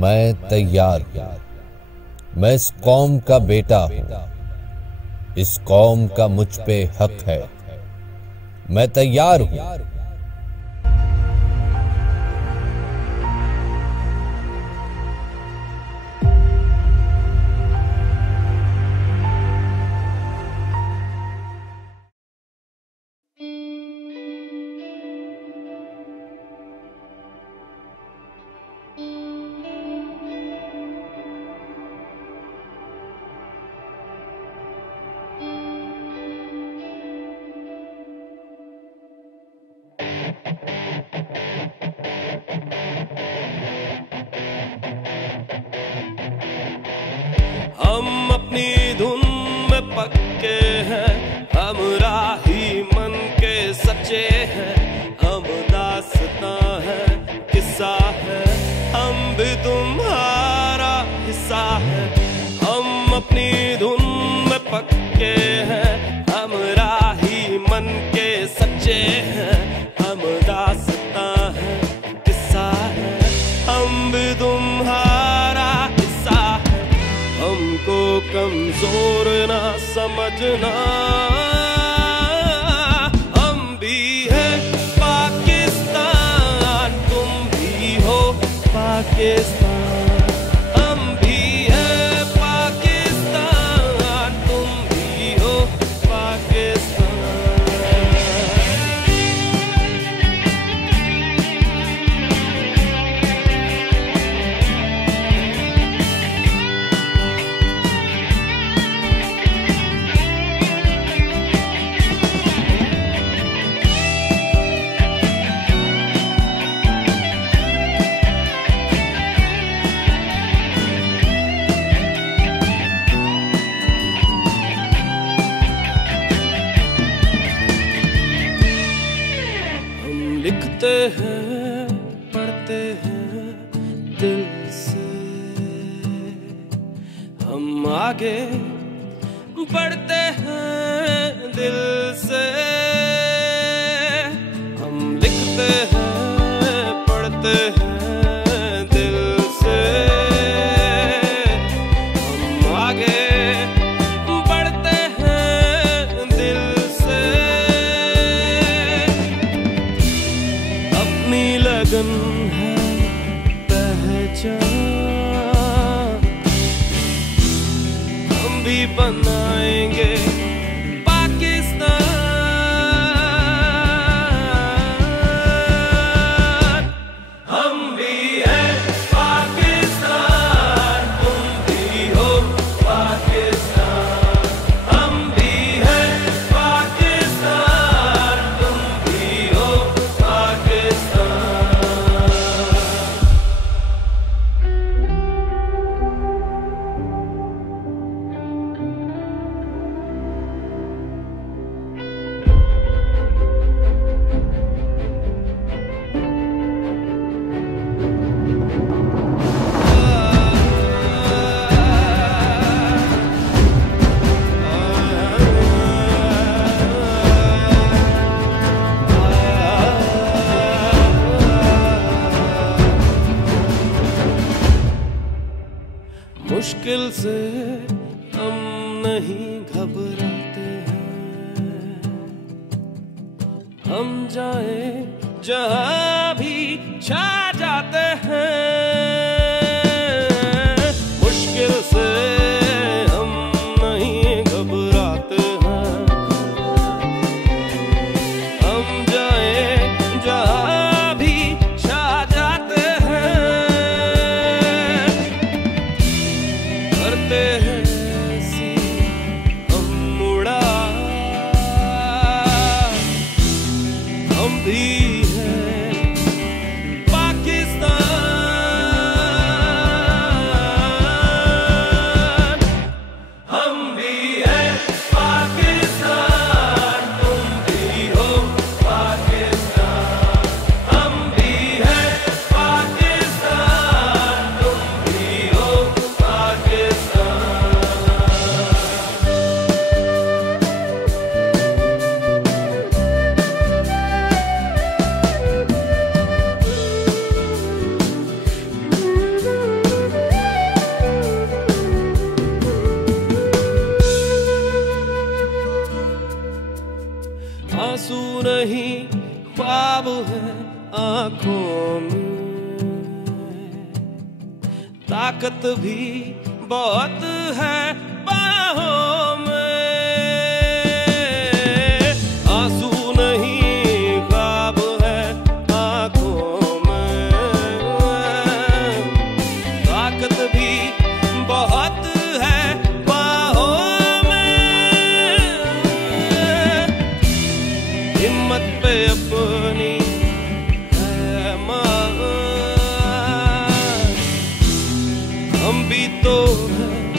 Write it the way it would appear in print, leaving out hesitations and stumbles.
मैं तैयार हूं। मैं इस कौम का बेटा हूं। इस कौम का मुझ पे हक है। मैं तैयार हूं। हम अपनी धुन में पक्के हैं, हम राही मन के सच्चे हैं। हम दास्तां है, किस्सा है, हम भी तुम्हारा हिस्सा है। हम अपनी धुन में पक्के हैं, हम राही मन के सच्चे हैं। हम दास्तां है, किस्सा है, हम भी तुम्हारा हिस्सा है। हमको कमजोर ना समझना, हम भी हैं पाकिस्तान, तुम भी हो पाकिस्तान। हम भी हैं पाकिस्तान, तुम भी हो पाकिस्तान। लिखते हैं, पढ़ते हैं दिल से, हम आगे बढ़ते हैं दिल से। हम लिखते हैं, पढ़ते हैं दिल से, हम आगे बढ़ते हैं दिल से। अपनी लगन है पहचान, हम भी बनाएंगे पाकिस्तान। हम भी हैं पाकिस्तान, तुम भी हो पाकिस्तान। हम भी हैं पाकिस्तान, तुम भी हो पाकिस्तान। मुश्किल से हम नहीं घबराते हैं, हम जाए जहां भी छा जाते हैं। मुश्किल से हम नहीं घबराते हैं, हम जाए जहां भी छा जाते हैं। करते हैं ऐसी हम उड़ा, हम भी हैं पाकिस्तान। नहीं ख्वाब है आंखों में, ताकत भी बहुत है बाहों में। आंसू नहीं ख्वाब है आंखों में, ताकत भी बहुत है बाहों में। हिम्मत पे अपनी है मान, हम भी तो हैं